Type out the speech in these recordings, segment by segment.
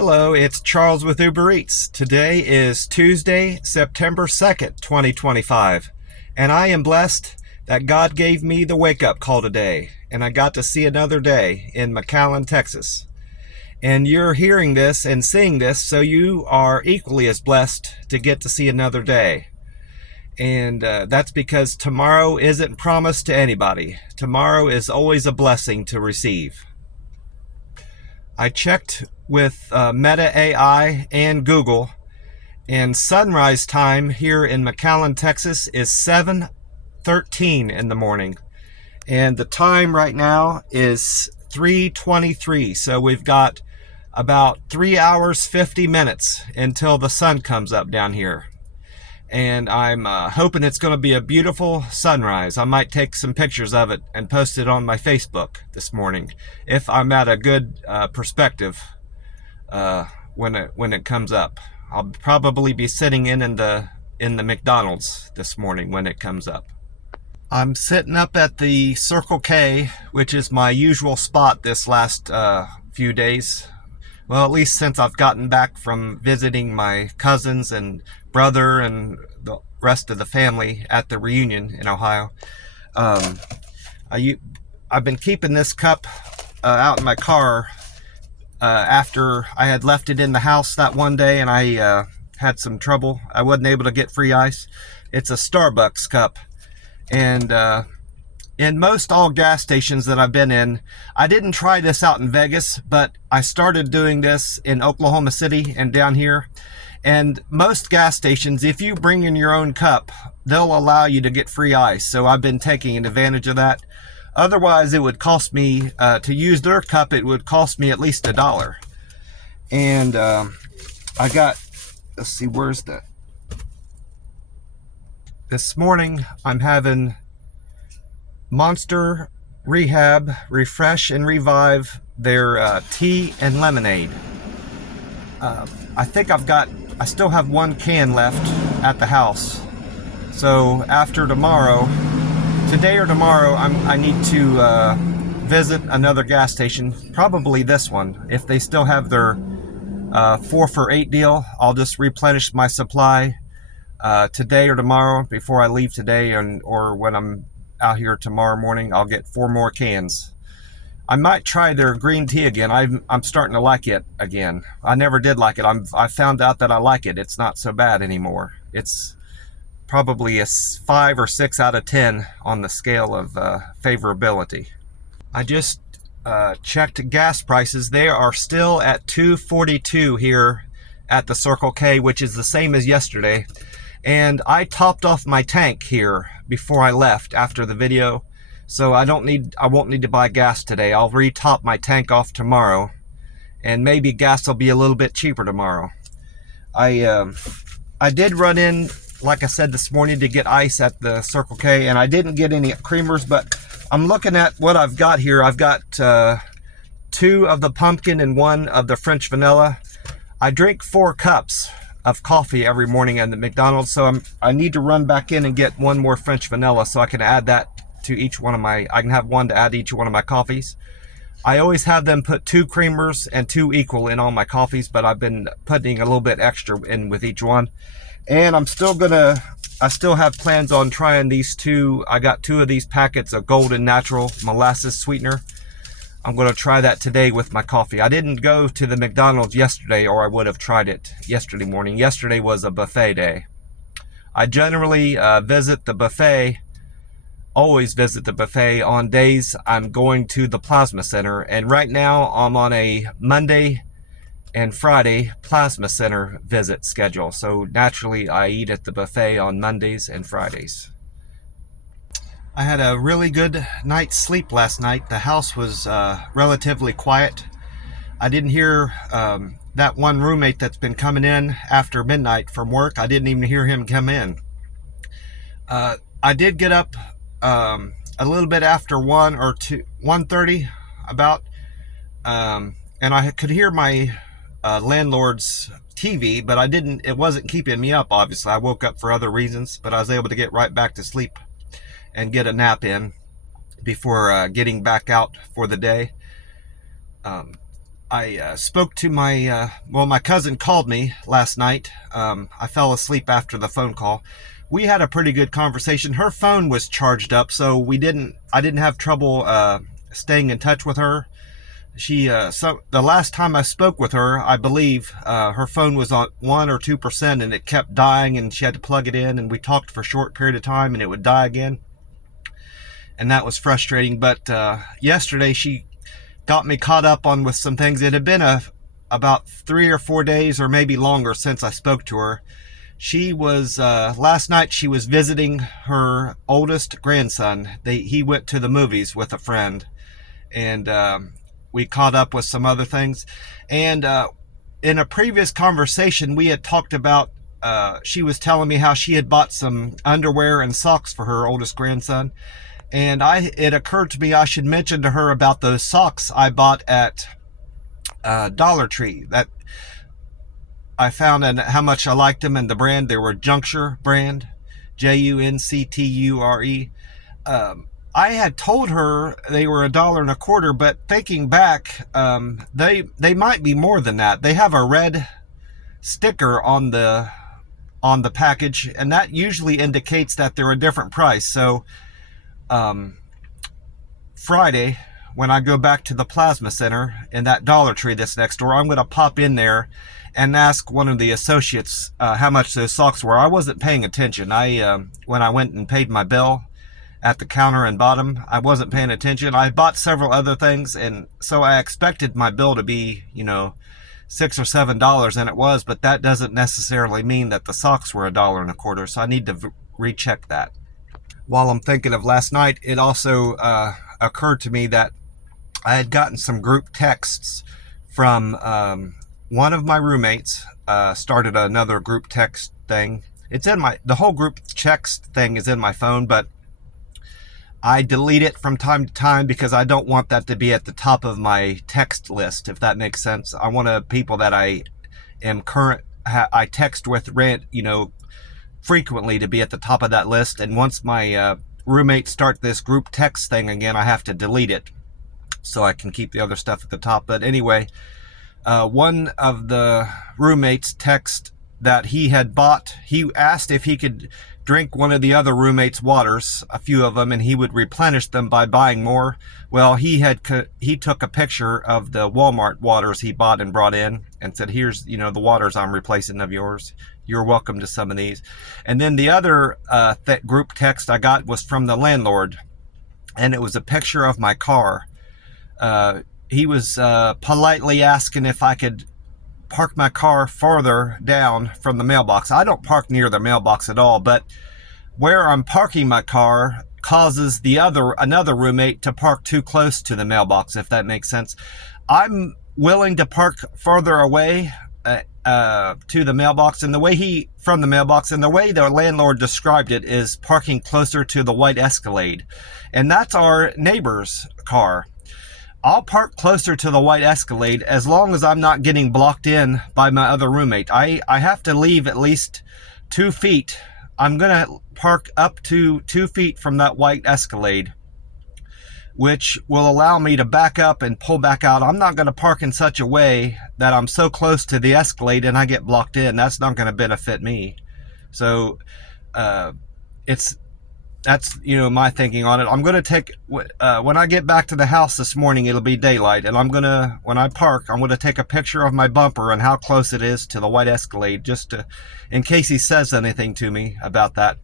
Hello, it's Charles with Uber Eats. Today is Tuesday, September 2nd, 2025, and I am blessed that God gave me the wake-up call today, and I got to see another day in McAllen, Texas. And you're hearing this and seeing this, so you are equally as blessed to get to see another day. And that's because tomorrow isn't promised to anybody. Tomorrow is always a blessing to receive. I checked with Meta AI and Google, and sunrise time here in McAllen, Texas is 7:13 in the morning. And the time right now is 3:23. So we've got about 3 hours, 50 minutes until the sun comes up down here. And I'm hoping it's going to be a beautiful sunrise. I might take some pictures of it and post it on my Facebook this morning if I'm at a good perspective when it comes up. I'll probably be sitting in the McDonald's this morning when it comes up. I'm sitting up at the Circle K, which is my usual spot this last few days. Well, at least since I've gotten back from visiting my cousins and brother and the rest of the family at the reunion in Ohio. I've been keeping this cup out in my car after I had left it in the house that one day and I had some trouble. I wasn't able to get free ice. It's a Starbucks cup, and in most all gas stations that I've been in, I didn't try this out in Vegas, but I started doing this in Oklahoma City and down here. And most gas stations, if you bring in your own cup, they'll allow you to get free ice. So I've been taking advantage of that. Otherwise, it would cost me, to use their cup, it would cost me at least $1. And I got, let's see, where's that? This morning, I'm having Monster Rehab Refresh and Revive their tea and lemonade. I think I still have one can left at the house. So after tomorrow, today or tomorrow, I need to visit another gas station, probably this one. If they still have their 4 for $8 deal, I'll just replenish my supply today or tomorrow before I leave today, or when I'm out here tomorrow morning, I'll get 4 more cans. I might try their green tea again. I'm starting to like it again. I never did like it. I found out that I like it. It's not so bad anymore. It's probably a 5 or 6 out of 10 on the scale of favorability. I just checked gas prices. They are still at $2.42 here at the Circle K, which is the same as yesterday. And I topped off my tank here before I left after the video. So I won't need to buy gas today. I'll re-top my tank off tomorrow, and maybe gas will be a little bit cheaper tomorrow. I did run in, like I said this morning, to get ice at the Circle K, and I didn't get any creamers, but I'm looking at what I've got here. I've got 2 of the pumpkin and 1 of the French vanilla. I drink 4 cups of coffee every morning at the McDonald's, so I need to run back in and get 1 more French vanilla so I can add that to each one of I can have 1 to add to each one of my coffees. I always have them put 2 creamers and 2 equal in all my coffees, but I've been putting a little bit extra in with each one. And I still have plans on trying these 2. I got 2 of these packets of Golden Natural molasses sweetener. I'm going to try that today with my coffee. I didn't go to the McDonald's yesterday, or I would have tried it yesterday morning. Yesterday was a buffet day. I generally always visit the buffet on days I'm going to the plasma center, and right now I'm on a Monday and Friday plasma center visit schedule, so naturally I eat at the buffet on Mondays and Fridays. I had a really good night's sleep last night. The house was relatively quiet. I didn't hear that one roommate that's been coming in after midnight from work. I didn't even hear him come in. I did get up a little bit after 1:30 about, and I could hear my landlord's TV, but it wasn't keeping me up, obviously. I woke up for other reasons, but I was able to get right back to sleep and get a nap in before getting back out for the day. I spoke to my cousin called me last night. I fell asleep after the phone call. We had a pretty good conversation. Her phone was charged up, so I didn't have trouble staying in touch with her. The last time I spoke with her, I believe her phone was on 1 or 2% and it kept dying, and she had to plug it in, and we talked for a short period of time and it would die again. And that was frustrating. But yesterday she got me caught up on with some things. It had been about 3 or 4 days or maybe longer since I spoke to her. She was last night she was visiting her oldest grandson. He went to the movies with a friend, and we caught up with some other things. And in a previous conversation we had talked about, she was telling me how she had bought some underwear and socks for her oldest grandson. And it occurred to me I should mention to her about those socks I bought at Dollar Tree that I found, and how much I liked them, and the brand. They were Juncture brand, Juncture. I had told her they were $1.25, but thinking back, they might be more than that. They have a red sticker on the package, and that usually indicates that they're a different price. So Friday, when I go back to the Plasma Center in that Dollar Tree that's next door, I'm going to pop in there and ask one of the associates how much those socks were. I wasn't paying attention. When I went and paid my bill at the counter and bought them, I wasn't paying attention. I bought several other things, and so I expected my bill to be, $6 or $7, and it was, but that doesn't necessarily mean that the socks were $1.25, so I need to recheck that. While I'm thinking of last night, it also occurred to me that I had gotten some group texts from one of my roommates. Started another group text thing. The whole group text thing is in my phone, but I delete it from time to time because I don't want that to be at the top of my text list, if that makes sense. I want people that I text with, frequently, to be at the top of that list. And once my roommates start this group text thing again, I have to delete it so I can keep the other stuff at the top. But anyway, one of the roommates text that he had bought, he asked if he could drink one of the other roommates' waters, a few of them, and he would replenish them by buying more. Well, he took a picture of the Walmart waters he bought and brought in and said, here's, the waters I'm replacing of yours. You're welcome to some of these. And then the other group text I got was from the landlord, and it was a picture of my car. He was politely asking if I could park my car farther down from the mailbox. I don't park near the mailbox at all, but where I'm parking my car causes another roommate to park too close to the mailbox, if that makes sense. I'm willing to park further away to the mailbox, and the way the landlord described it is parking closer to the white Escalade, and that's our neighbor's car. I'll park closer to the white Escalade as long as I'm not getting blocked in by my other roommate. I have to leave at least 2 feet. I'm gonna park up to 2 feet from that white Escalade, which will allow me to back up and pull back out. I'm not going to park in such a way that I'm so close to the Escalade and I get blocked in. That's not going to benefit me. So that's my thinking on it. I'm going to take, when I get back to the house this morning, it'll be daylight, and when I park, I'm going to take a picture of my bumper and how close it is to the white Escalade, just in case he says anything to me about that.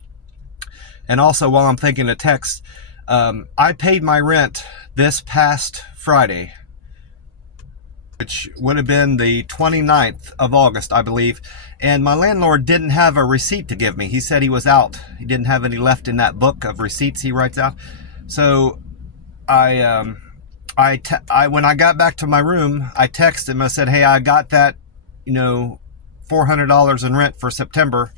And also, while I'm thinking of text, I paid my rent this past Friday, which would have been the 29th of August, I believe. And my landlord didn't have a receipt to give me. He said he was out. He didn't have any left in that book of receipts he writes out. So when I got back to my room, I texted him. I said, hey, I got that, $400 in rent for September,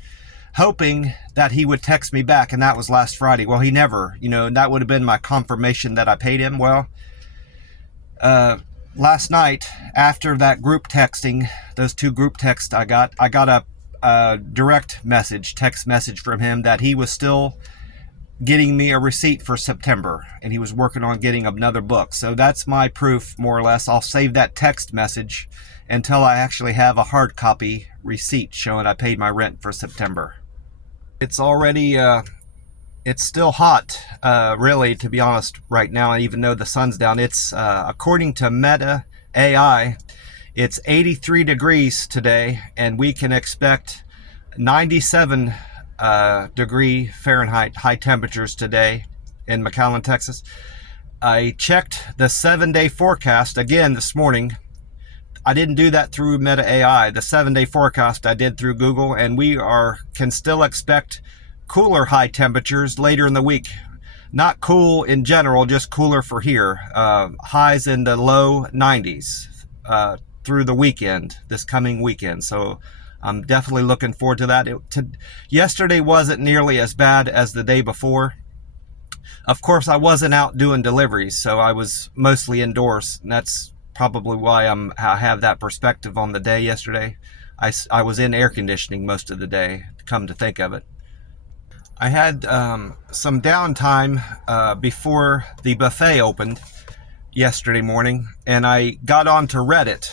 hoping that he would text me back, and that was last Friday. Well, he never, that would have been my confirmation that I paid him. Well, last night, after that group texting, those 2 group texts I got a direct text message from him that he was still getting me a receipt for September, and he was working on getting another book. So that's my proof, more or less. I'll save that text message until I actually have a hard copy receipt showing I paid my rent for September. It's already it's still hot, really, to be honest, right now, even though the sun's down. It's according to Meta AI, it's 83 degrees today, and we can expect 97 degree Fahrenheit high temperatures today in McAllen, Texas. I checked the 7-day forecast again this morning. I didn't do that through Meta AI. The 7-day forecast I did through Google, and we can still expect cooler high temperatures later in the week. Not cool in general, just cooler for here. Highs in the low 90s through the weekend, this coming weekend. So I'm definitely looking forward to that. Yesterday wasn't nearly as bad as the day before. Of course, I wasn't out doing deliveries, so I was mostly indoors, and that's probably why I have that perspective on the day yesterday. I was in air conditioning most of the day, come to think of it. I had some downtime before the buffet opened yesterday morning, and I got onto Reddit,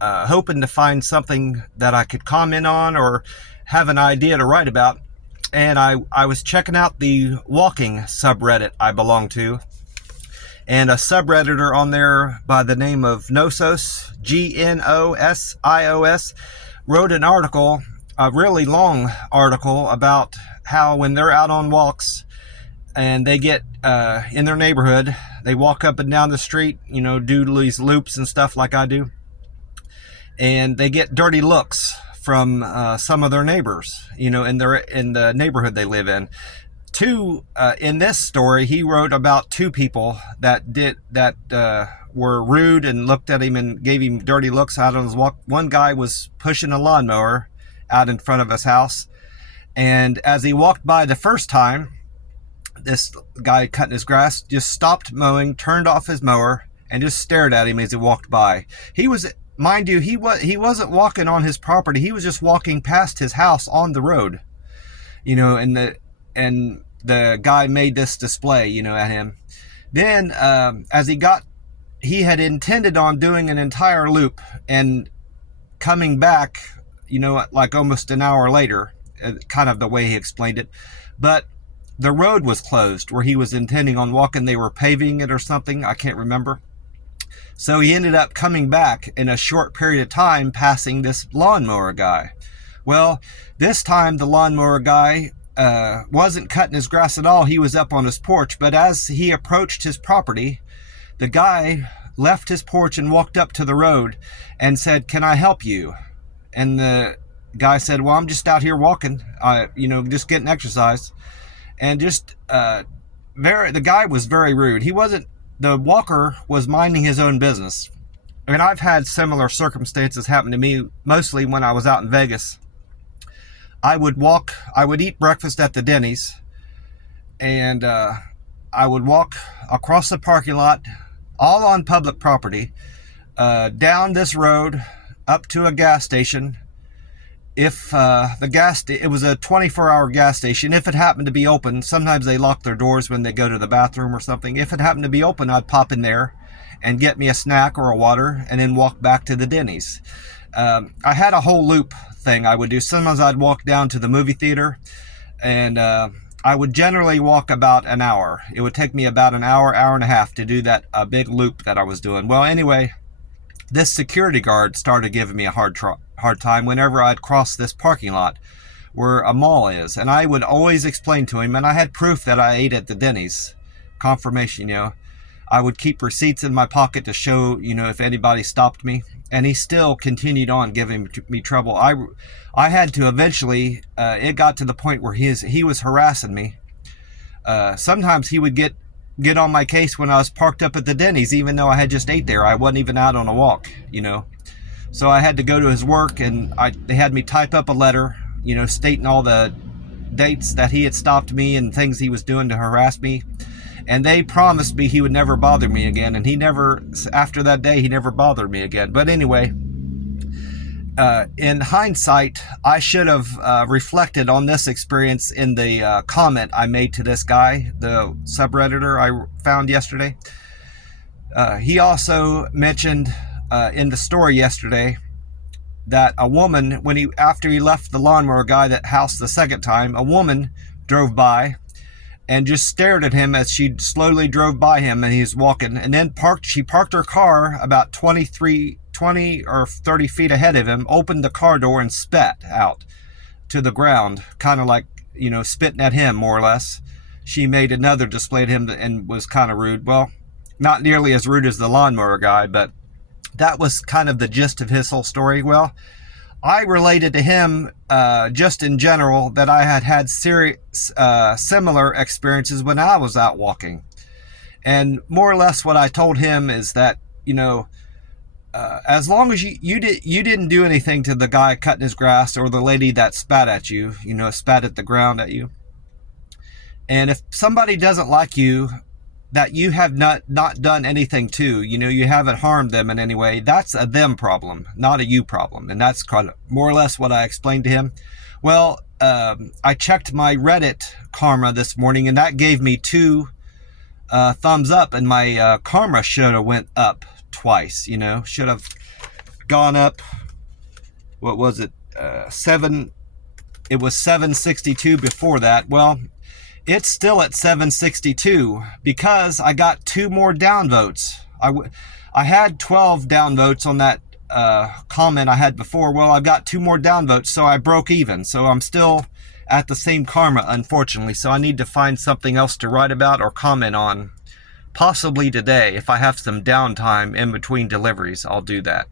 hoping to find something that I could comment on or have an idea to write about. And I was checking out the walking subreddit I belong to, and a subredditor on there by the name of Gnosos, Gnosis, wrote an article, a really long article, about how when they're out on walks and they get in their neighborhood, they walk up and down the street, do these loops and stuff like I do, and they get dirty looks from some of their neighbors, in the neighborhood they live in. In this story, he wrote about two people that were rude and looked at him and gave him dirty looks out on his walk. One guy was pushing a lawnmower out in front of his house, and as he walked by the first time, this guy cutting his grass just stopped mowing, turned off his mower, and just stared at him as he walked by. Mind you, he wasn't walking on his property. He was just walking past his house on the road, and the guy made this display, at him. Then, as he had intended on doing an entire loop and coming back, like almost an hour later, kind of the way he explained it. But the road was closed where he was intending on walking. They were paving it or something. I can't remember. So he ended up coming back in a short period of time, passing this lawnmower guy. Well, this time the lawnmower guy wasn't cutting his grass at all. He was up on his porch. But as he approached his property, the guy left his porch and walked up to the road and said, "Can I help you?" And the guy said, "Well, I'm just out here walking, just getting exercise." And the guy was very rude. The walker was minding his own business. I mean, I've had similar circumstances happen to me, mostly when I was out in Vegas. I would eat breakfast at the Denny's, and I would walk across the parking lot, all on public property, down this road, up to a gas station. If it was a 24-hour gas station, if it happened to be open, sometimes they lock their doors when they go to the bathroom or something. If it happened to be open, I'd pop in there and get me a snack or a water and then walk back to the Denny's. I had a whole loop thing I would do. Sometimes I'd walk down to the movie theater, and I would generally walk about an hour. It would take me about an hour and a half to do that big loop that I was doing. Well, anyway, this security guard started giving me a hard time whenever I'd cross this parking lot where a mall is. And I would always explain to him, and I had proof that I ate at the Denny's, confirmation, I would keep receipts in my pocket to show, if anybody stopped me. And he still continued on giving me trouble. I had to eventually, it got to the point where he was harassing me. Sometimes he would get on my case when I was parked up at the Denny's, even though I had just ate there. I wasn't even out on a walk, So I had to go to his work, and they had me type up a letter, stating all the dates that he had stopped me and things he was doing to harass me. And they promised me he would never bother me again. And after that day, he never bothered me again. But anyway, In hindsight, I should have reflected on this experience in the comment I made to this guy, the subredditor I found yesterday. He also mentioned in the story yesterday that a woman, after he left the lawnmower guy that house the second time, a woman drove by and just stared at him as she slowly drove by him and he was walking, and then she parked her car about 20 or 30 feet ahead of him, opened the car door and spat out to the ground, kind of like, spitting at him more or less. She made another display to him and was kind of rude. Well, not nearly as rude as the lawnmower guy, but that was kind of the gist of his whole story. Well, I related to him just in general that I had similar experiences when I was out walking. And more or less what I told him is that, as long as you didn't do anything to the guy cutting his grass or the lady that spat at you, spat at the ground at you. And if somebody doesn't like you, that you have not done anything to, you haven't harmed them in any way, that's a them problem, not a you problem. And that's kind of more or less what I explained to him. Well, I checked my Reddit karma this morning, and that gave me 2 thumbs up, and my karma should have went up twice, should have gone up. What was it? It was 762 before that. Well, it's still at 762 because I got 2 more downvotes. I had 12 downvotes on that comment I had before. Well, I've got 2 more downvotes, so I broke even. So I'm still at the same karma, unfortunately. So I need to find something else to write about or comment on. Possibly today, if I have some downtime in between deliveries, I'll do that.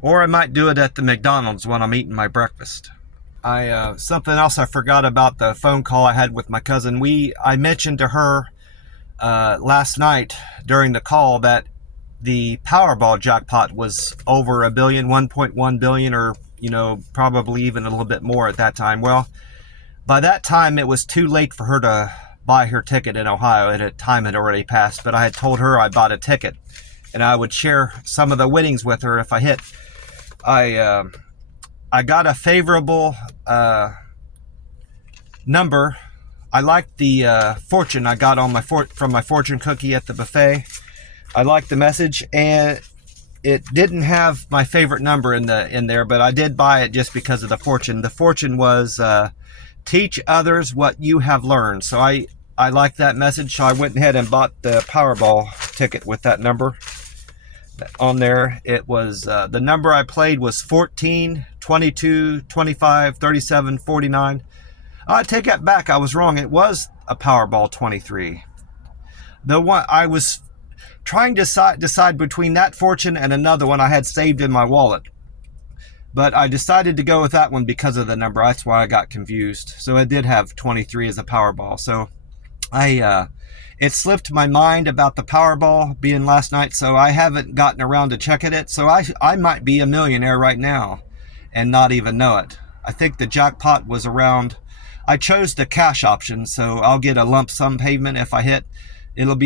Or I might do it at the McDonald's when I'm eating my breakfast. Something else I forgot about the phone call I had with my cousin. I mentioned to her last night during the call that the Powerball jackpot was over $1 billion, 1.1 billion, or probably even a little bit more at that time. Well, by that time it was too late for her to buy her ticket in Ohio. And time had already passed, but I had told her I bought a ticket and I would share some of the winnings with her if I hit. I got a favorable number. I liked the fortune I got on from my fortune cookie at the buffet. I liked the message, and it didn't have my favorite number in there, but I did buy it just because of the fortune. The fortune was teach others what you have learned. So I liked that message, so I went ahead and bought the Powerball ticket with that number on there. It was the number I played was 14, 22, 25, 37, 49. I take that back. I was wrong. It was a Powerball 23. The one I was trying to decide between that fortune and another one I had saved in my wallet, but I decided to go with that one because of the number. That's why I got confused. So it did have 23 as a Powerball. So it slipped my mind about the Powerball being last night, so I haven't gotten around to checking it. So I might be a millionaire right now and not even know it. I think the jackpot was around, I chose the cash option, so I'll get a lump sum payment if I hit. It'll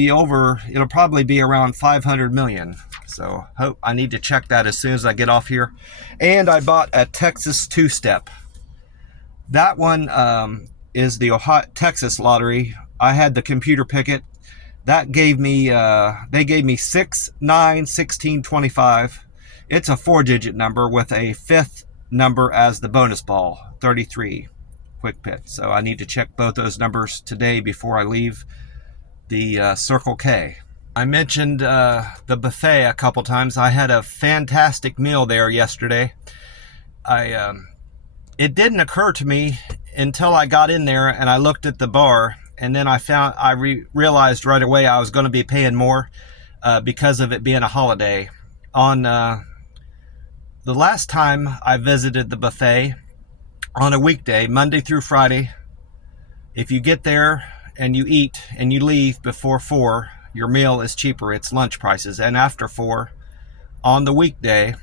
probably be around 500 million. So I need to check that as soon as I get off here. And I bought a Texas two-step. That one is the Texas lottery. I had the computer pick it. That gave me, they gave me 6, 9, 16, 25. It's a 4-digit number with a 5th number as the bonus ball, 33 quick pit. So I need to check both those numbers today before I leave the Circle K. I mentioned the buffet a couple times. I had a fantastic meal there yesterday. It didn't occur to me until I got in there and I looked at the bar, and then I realized right away I was going to be paying more because of it being a holiday. On the last time I visited the buffet on a weekday, Monday through Friday, if you get there and you eat and you leave before 4, your meal is cheaper. It's lunch prices. And after 4, on the weekday,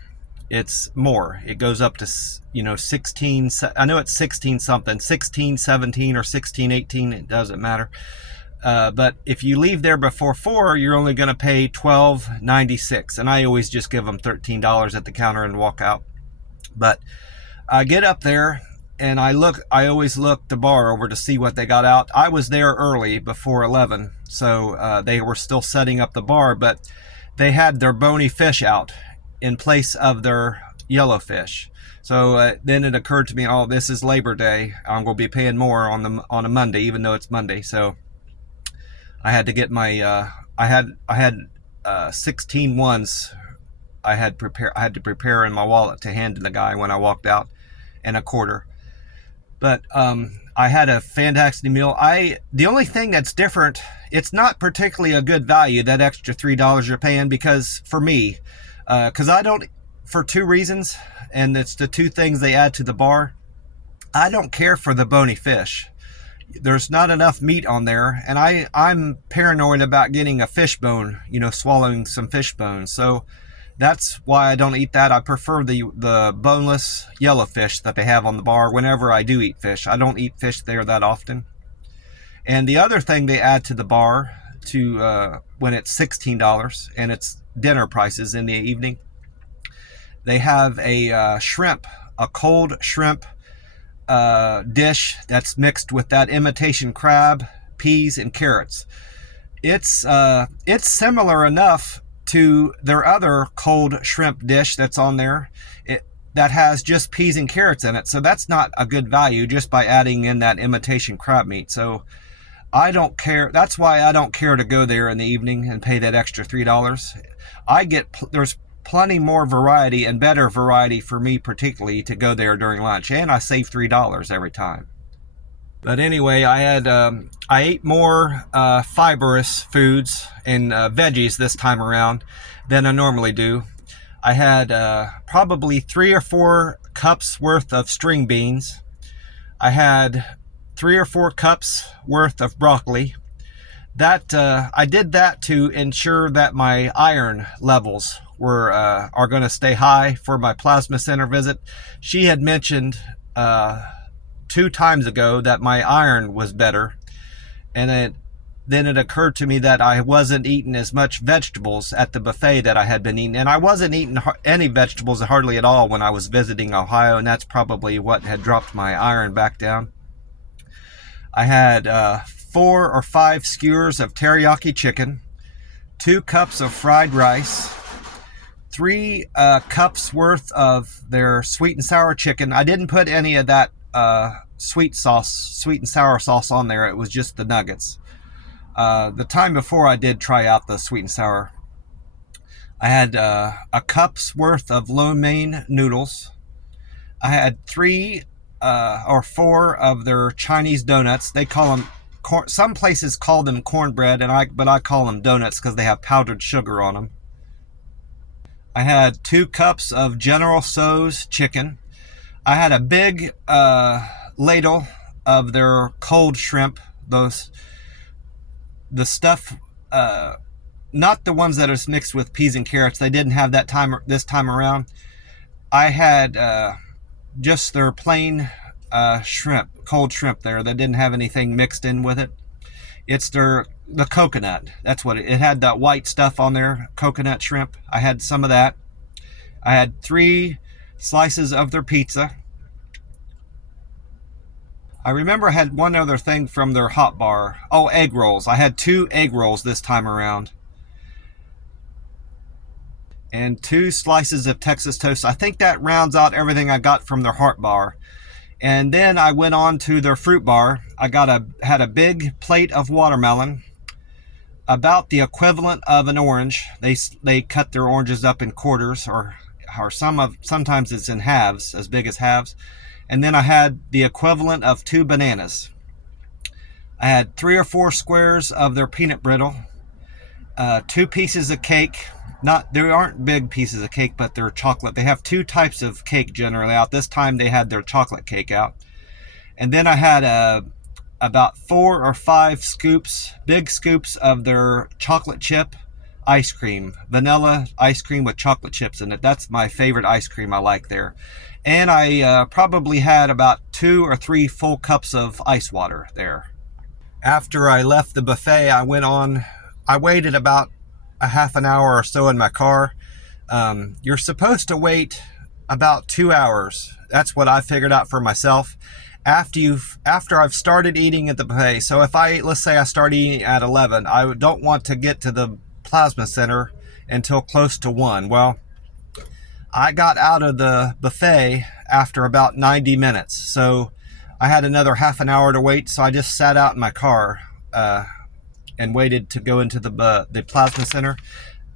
it's more. It goes up to 16. I know it's 16 something, 16, 17, or 16, 18. It doesn't matter. But if you leave there before 4, you're only going to pay $12.96. And I always just give them $13 at the counter and walk out. But I get up there and I always look the bar over to see what they got out. I was there early before 11, so they were still setting up the bar, but they had their bony fish out in place of their yellow fish. So then it occurred to me, oh, this is Labor Day. I'm going to be paying more on a Monday, even though it's Monday. So I had to get my I had 16 ones I had to prepare in my wallet to hand to the guy when I walked out, and a quarter. But I had a fantastic meal. The only thing that's different, it's not particularly a good value, that extra $3 you're paying, because for me, because I don't, for two reasons, and it's the two things they add to the bar. I don't care for the bony fish. There's not enough meat on there, and I'm paranoid about getting a fish bone, swallowing some fish bones. So that's why I don't eat that. I prefer the boneless yellow fish that they have on the bar whenever I do eat fish. I don't eat fish there that often. And the other thing they add to the bar when it's $16 and it's dinner prices in the evening, they have a cold shrimp dish that's mixed with that imitation crab, peas, and carrots. It's similar enough to their other cold shrimp dish that's on there, that has just peas and carrots in it. So that's not a good value just by adding in that imitation crab meat. So I don't care. That's why I don't care to go there in the evening and pay that extra $3. There's plenty more variety and better variety for me particularly to go there during lunch, and I save $3 every time. But anyway, I ate more fibrous foods and veggies this time around than I normally do. I had probably 3 or 4 cups worth of string beans. I had 3 or 4 cups worth of broccoli. I did that to ensure that my iron levels are going to stay high for my plasma center visit. She had mentioned 2 times ago that my iron was better, and then it occurred to me that I wasn't eating as much vegetables at the buffet that I had been eating, and I wasn't eating any vegetables hardly at all when I was visiting Ohio, and that's probably what had dropped my iron back down. I had 4 or 5 skewers of teriyaki chicken, 2 cups of fried rice, 3 cups worth of their sweet and sour chicken. I didn't put any of that sweet and sour sauce on there. It was just the nuggets. The time before I did try out the sweet and sour. I had a cup's worth of lo mein noodles. I had 3 or 4 of their Chinese donuts. They call them, some places call them cornbread, but I call them donuts because they have powdered sugar on them. I had 2 cups of General Tso's chicken. I had a big ladle of their cold shrimp, the stuff, not the ones that are mixed with peas and carrots. They didn't have that this time around. I had just their plain shrimp, cold shrimp there, that didn't have anything mixed in with it. It's the coconut. That's what it had, that white stuff on there, coconut shrimp. I had some of that. I had 3 slices of their pizza. I remember I had one other thing from their hot bar. Oh, egg rolls. I had 2 egg rolls this time around. And 2 slices of Texas toast. I think that rounds out everything I got from their hot bar. And then I went on to their fruit bar. I had a big plate of watermelon, about the equivalent of an orange. They cut their oranges up in quarters, or sometimes it's in halves, as big as halves. And then I had the equivalent of 2 bananas. I had 3 or 4 squares of their peanut brittle, 2 pieces of cake. They aren't big pieces of cake, but they're chocolate. They have 2 types of cake generally out. This time they had their chocolate cake out. And then I had about 4 or 5 big scoops of their chocolate chip ice cream, vanilla ice cream with chocolate chips in it. That's my favorite ice cream I like there. And I probably had about 2 or 3 full cups of ice water there. After I left the buffet, I waited about a half an hour or so in my car. You're supposed to wait about 2 hours. That's what I figured out for myself. After I've started eating at the buffet. So if let's say I start eating at 11, I don't want to get to the plasma center until close to 1. Well, I got out of the buffet after about 90 minutes. So I had another half an hour to wait. So I just sat out in my car and waited to go into the plasma center.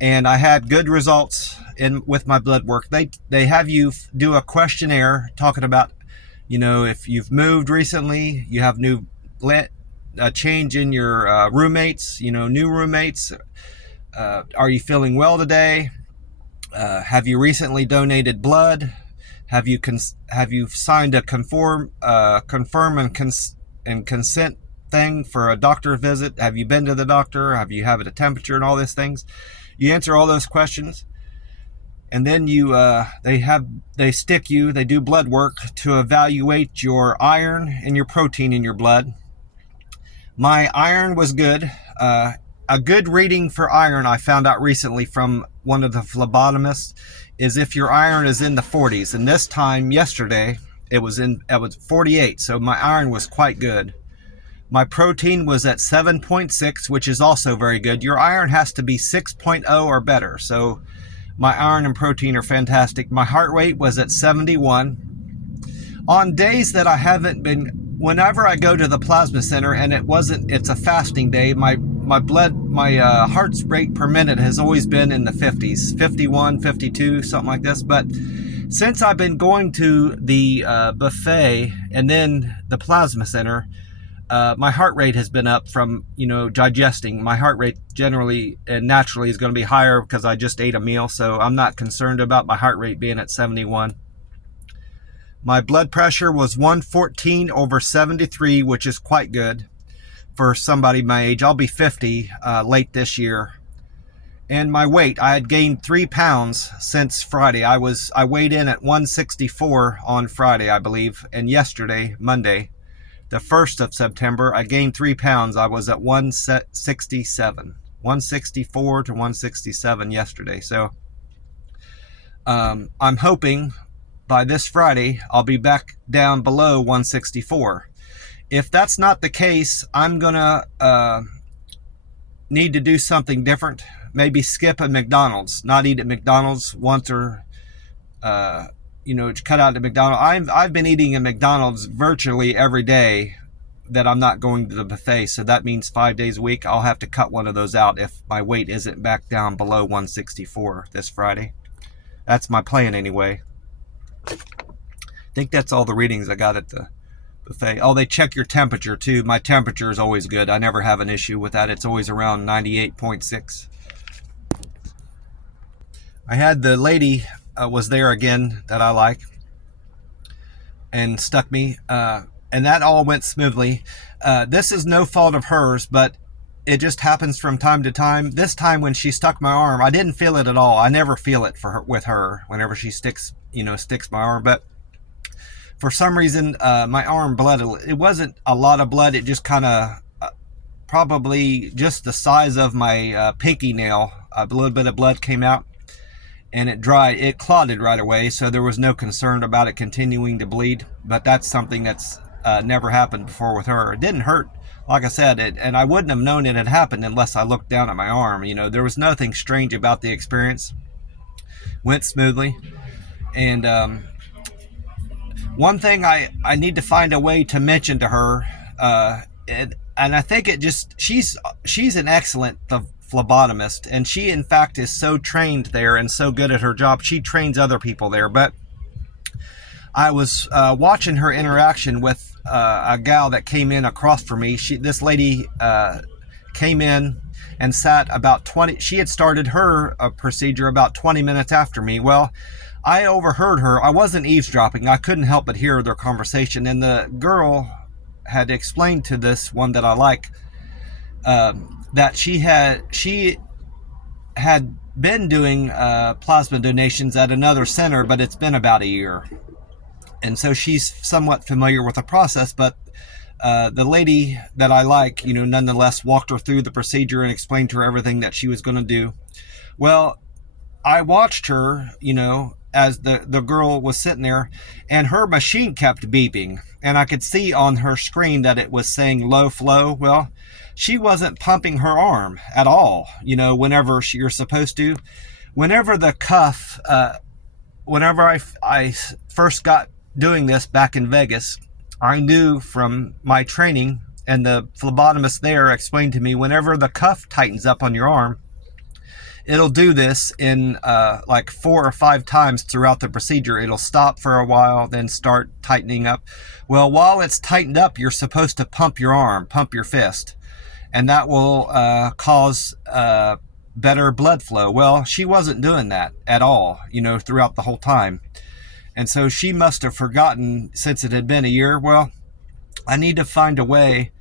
And I had good results with my blood work. They have you do a questionnaire talking about, if you've moved recently, you have a change in your roommates, new roommates. Are you feeling well today? Have you recently donated blood? Have you signed a confirm and consent thing for a doctor visit? Have you been to the doctor? Have you had a temperature and all these things? You answer all those questions. And then they do blood work to evaluate your iron and your protein in your blood. My iron was good. A good reading for iron, I found out recently from one of the phlebotomists, is if your iron is in the 40s. And this time yesterday, it was 48. So my iron was quite good. My protein was at 7.6, which is also very good. Your iron has to be 6.0 or better. So my iron and protein are fantastic. My heart rate was at 71. On days that I haven't been, whenever I go to the plasma center and it's a fasting day, my heart rate per minute has always been in the 50s, 51, 52, something like this. But since I've been going to the buffet and then the plasma center, my heart rate has been up from, digesting. My heart rate generally and naturally is going to be higher because I just ate a meal. So I'm not concerned about my heart rate being at 71. My blood pressure was 114/73, which is quite good for somebody my age. I'll be 50 late this year. And my weight, I had gained 3 pounds since Friday. I weighed in at 164 on Friday, I believe. And yesterday, Monday, the 1st of September, I gained 3 pounds. I was at 167, 164 to 167 yesterday. So I'm hoping by this Friday, I'll be back down below 164. If that's not the case, I'm going to need to do something different. Maybe skip a McDonald's, not eat at McDonald's once or, cut out the McDonald's. I've been eating at McDonald's virtually every day that I'm not going to the buffet. So that means 5 days a week. I'll have to cut one of those out if my weight isn't back down below 164 this Friday. That's my plan anyway. I think that's all the readings I got at the buffet. Oh, they check your temperature too. My temperature is always good. I never have an issue with that. It's always around 98.6. I had the lady was there again that I like and stuck me, and that all went smoothly. This is no fault of hers, but it just happens from time to time. This time when she stuck my arm, I didn't feel it at all. I never feel it with her whenever she sticks my arm. But for some reason, my arm bled. It wasn't a lot of blood. It just kind of, probably just the size of my pinky nail. A little bit of blood came out, and it clotted right away. So there was no concern about it continuing to bleed. But that's something that's never happened before with her. It didn't hurt. Like I said, and I wouldn't have known it had happened unless I looked down at my arm. There was nothing strange about the experience. Went smoothly. And one thing I need to find a way to mention to her, and I think she's an excellent phlebotomist, and she in fact is so trained there and so good at her job. She trains other people there. But I was watching her interaction with a gal that came in across from me. This lady came in and sat about 20. She had started her procedure about 20 minutes after me. Well, I overheard her. I wasn't eavesdropping. I couldn't help but hear their conversation. And the girl had explained to this one that I like that she had been doing plasma donations at another center, but it's been about a year. And so she's somewhat familiar with the process, but the lady that I like, nonetheless walked her through the procedure and explained to her everything that she was going to do. Well, I watched her, as the girl was sitting there, and her machine kept beeping, and I could see on her screen that it was saying low flow. Well, she wasn't pumping her arm at all, you know, whenever you're supposed to. Whenever the cuff, whenever I first got doing this back in Vegas, I knew from my training, and the phlebotomist there explained to me, whenever the cuff tightens up on your arm, it'll do this in like 4 or 5 times throughout the procedure. It'll stop for a while, then start tightening up. Well, while it's tightened up, you're supposed to pump your arm, pump your fist, and that will cause better blood flow. Well, she wasn't doing that at all, you know, throughout the whole time. And so she must have forgotten, since it had been a year. Well, I need to find a way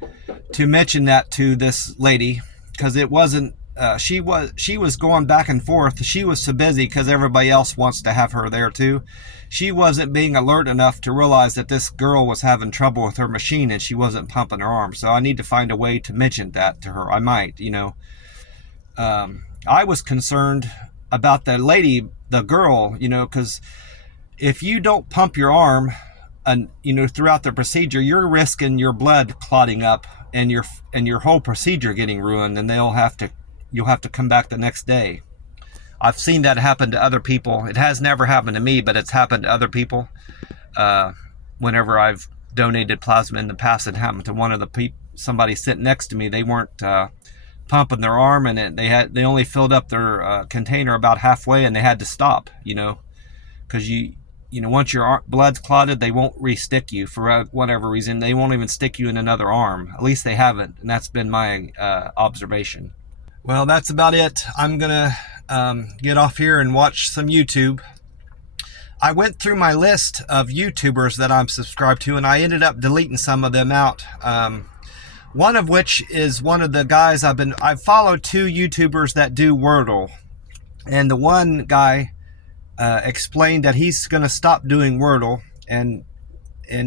to mention that to this lady, because it wasn't, she was going back and forth. She was so busy because everybody else wants to have her there too. She wasn't being alert enough to realize that this girl was having trouble with her machine and she wasn't pumping her arm. So I need to find a way to mention that to her. I might, you know. I was concerned about the lady, the girl, you know, because if you don't pump your arm, and you know, throughout the procedure, you're risking your blood clotting up and your whole procedure getting ruined, and you'll have to come back the next day. I've seen that happen to other people. It has never happened to me, but it's happened to other people. Whenever I've donated plasma in the past, it happened to one of the somebody sitting next to me. They weren't pumping their arm, and they only filled up their container about halfway, and they had to stop. You know, because you know, once your blood's clotted, they won't re-stick you for whatever reason. They won't even stick you in another arm. At least they haven't, and that's been my observation. Well, that's about it. I'm gonna get off here and watch some YouTube. I went through my list of YouTubers that I'm subscribed to, and I ended up deleting some of them out. One of which is one of the guys I've followed 2 YouTubers that do Wordle, and the one guy explained that he's going to stop doing Wordle and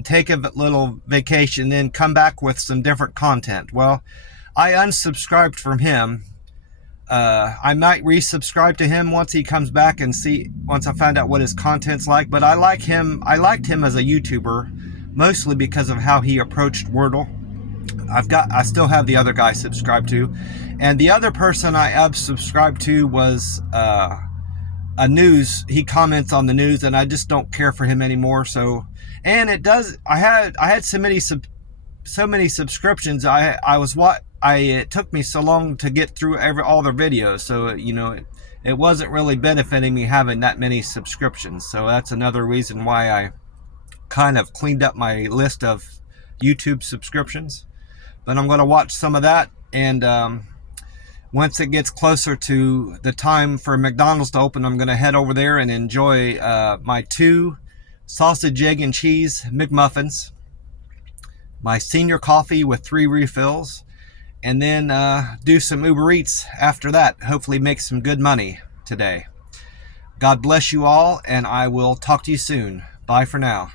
take a little vacation, then come back with some different content. Well, I unsubscribed from him. I might resubscribe to him once he comes back and once I find out what his content's like. But I liked him as a YouTuber, mostly because of how he approached Wordle. I still have the other guy subscribed to, and the other person I unsubscribed to was he comments on the news, and I just don't care for him anymore. So, and it does, I had so many subscriptions. It took me so long to get through all their videos. So, you know, it wasn't really benefiting me having that many subscriptions. So that's another reason why I kind of cleaned up my list of YouTube subscriptions. But I'm going to watch some of that, and once it gets closer to the time for McDonald's to open, I'm going to head over there and enjoy my 2 sausage, egg, and cheese McMuffins, my senior coffee with 3 refills, and then do some Uber Eats after that. Hopefully make some good money today. God bless you all, and I will talk to you soon. Bye for now.